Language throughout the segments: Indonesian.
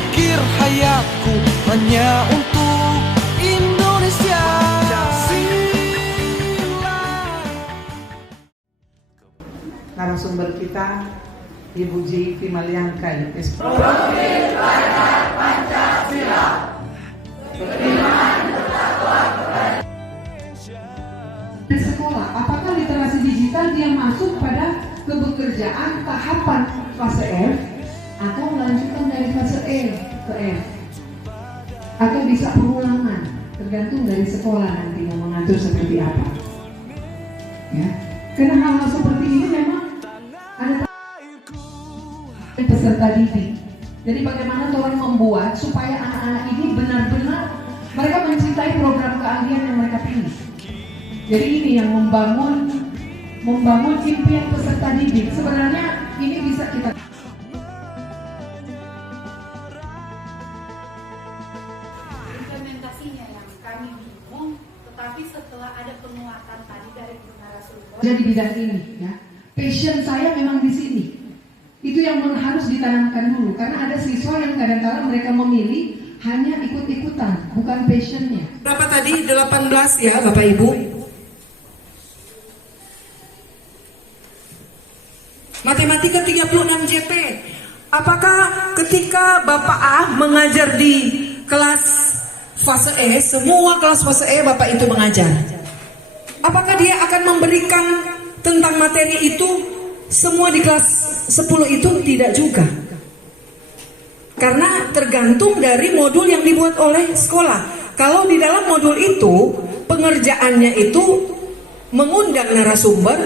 akhir hayatku hanya untuk Indonesia. Narasumber kita Ibu J. Maliangkai. Profil Belajar Pancasila. Beriman, bertakwa kepada sekolah. Apakah literasi digital dia masuk pada kebekerjaan tahapan fase F atau melanjutkan dari fase E ke F, atau bisa pengulangan, tergantung dari sekolah nanti mau mengatur seperti apa. Ya, karena hal-hal seperti ini memang ada peserta didik. Jadi bagaimana orang membuat supaya anak-anak ini benar-benar mereka mencintai program keahlian yang mereka pilih. Jadi ini yang membangun impian peserta didik. Sebenarnya ini bisa kita implementasinya yang kami bingung, tetapi setelah ada penguatan tadi dari narasumber jadi bidang ini, ya. Passion saya memang di sini. Itu yang harus ditanamkan dulu, karena ada siswa yang kadang-kadang mereka memilih hanya ikut-ikutan, bukan passionnya. Berapa tadi? 18 ya Bapak Ibu? Matematika 36 JP. Apakah ketika Bapak A mengajar di kelas fase E, semua kelas fase E Bapak itu mengajar? Apakah dia akan memberikan tentang materi itu semua di kelas 10 itu? Tidak juga. Karena tergantung dari modul yang dibuat oleh sekolah. Kalau di dalam modul itu pengerjaannya itu mengundang narasumber,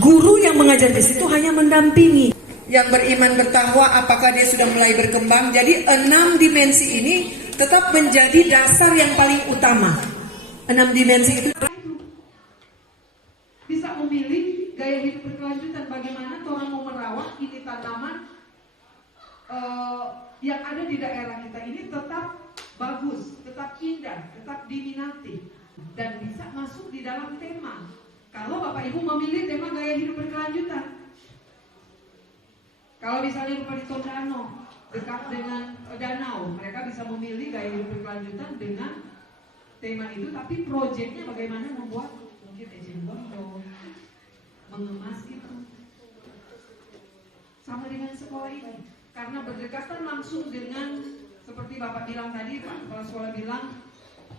guru yang mengajar di situ hanya mendampingi. Yang beriman bertakwa, apakah dia sudah mulai berkembang? Jadi 6 dimensi ini tetap menjadi dasar yang paling utama. 6 dimensi itu Bisa memilih gaya hidup berkelanjutan, bagaimana orang mau merawat ini tanaman yang ada di daerah kita ini tetap bagus, tetap indah, tetap diminati, dan bisa masuk di dalam tema. Kalau Bapak Ibu memilih tema gaya hidup berkelanjutan, kalau misalnya Bapak di Tondano dekat dengan danau, mereka bisa memilih gaya hidup berkelanjutan dengan tema itu, tapi proyeknya bagaimana membuat mungkin eceng gondong, mengemas itu sama dengan sekolah ini, karena berdekatan langsung dengan seperti Bapak bilang tadi, Pak Kepala Sekolah bilang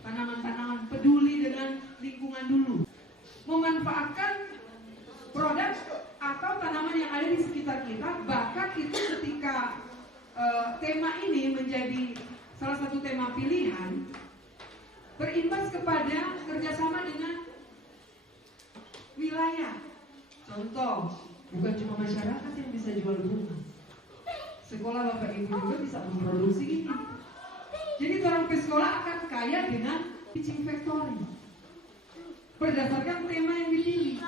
tanaman-tanaman, peduli dengan lingkungan dulu, memanfaatkan produk atau tanaman yang ada di sekitar kita. Bahkan itu ketika tema ini menjadi salah satu tema pilihan, berimbas kepada kerjasama dengan wilayah. Contoh, bukan cuma masyarakat yang bisa jual bunga, sekolah Bapak Ibu juga bisa memproduksi ini. Jadi orang ke sekolah akan kaya dengan teaching factory berdasarkan tema yang dipilih.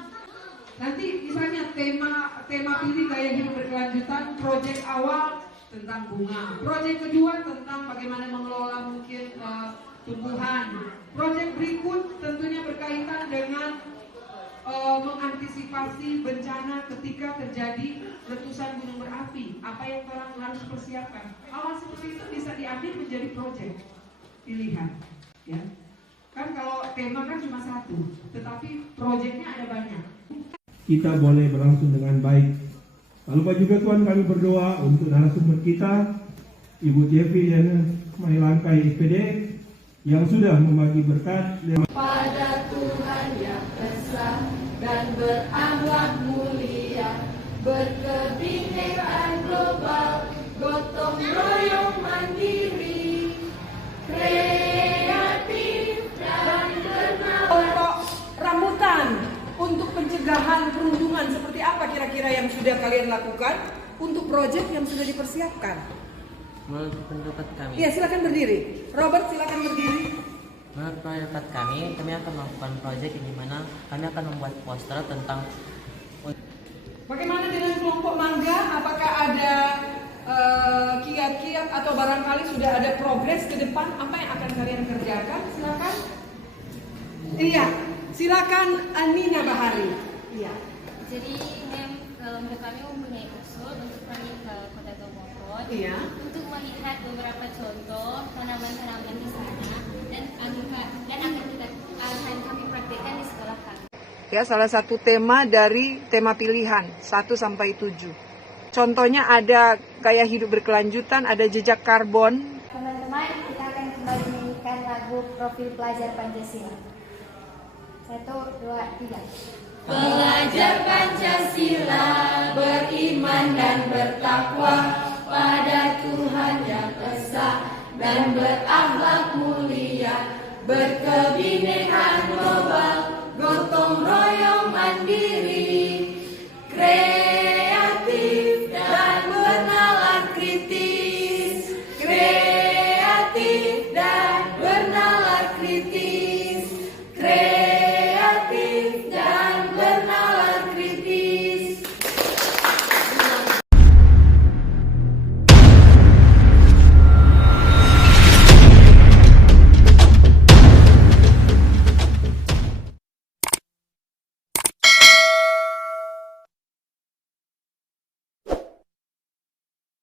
Nanti misalnya tema pilih gaya hidup berkelanjutan, proyek awal tentang bunga, proyek kedua tentang bagaimana mengelola mungkin tumbuhan, proyek berikut tentunya berkaitan dengan mengantisipasi bencana ketika terjadi letusan gunung berapi, apa yang orang harus persiapkan. Hal seperti itu bisa diambil menjadi proyek pilihan, ya. Kan kalau tema kan cuma satu, tetapi proyeknya ada banyak. Kita boleh berlangsung dengan baik. Tak lupa juga Tuhan, kami berdoa untuk narasumber kita, Ibu Jevi dan Maliangkai SPD, yang sudah membagi berkat pada Tuhan yang esa dan berakhlak mulia, berkebinekaan global, gotong royong mandiri, kreatif dan kenal. Kelompok rambutan untuk pencegahan perundungan seperti apa kira-kira yang sudah kalian lakukan untuk proyek yang sudah dipersiapkan? Menurut pendapat kami, Iya, silakan berdiri. Robert, silakan berdiri. menurut pendapat kami akan melakukan proyek di mana kami akan membuat poster tentang. Bagaimana dengan kelompok mangga? Apakah ada kiat-kiat atau barangkali sudah ada progres ke depan? Apa yang akan kalian kerjakan? Silakan. Iya, silakan Nina Bahari. Iya. Jadi kelompok kami mempunyai usul untuk pergi ke Kota Tomohon Iya. untuk melihat melihat beberapa contoh tanaman-tanaman di sana dan akan kami praktekkan di sekolah kami. Ya, salah satu tema dari tema pilihan 1 sampai 7. Contohnya ada gaya hidup berkelanjutan, ada jejak karbon. Teman-teman, kita akan kembali menyanyikan lagu Profil Pelajar Pancasila. 1, 2, 3. Pelajar Pancasila beriman dan bertakwa pada Tuhan Yang Esa dan berakhlak mulia, berkebinekaan global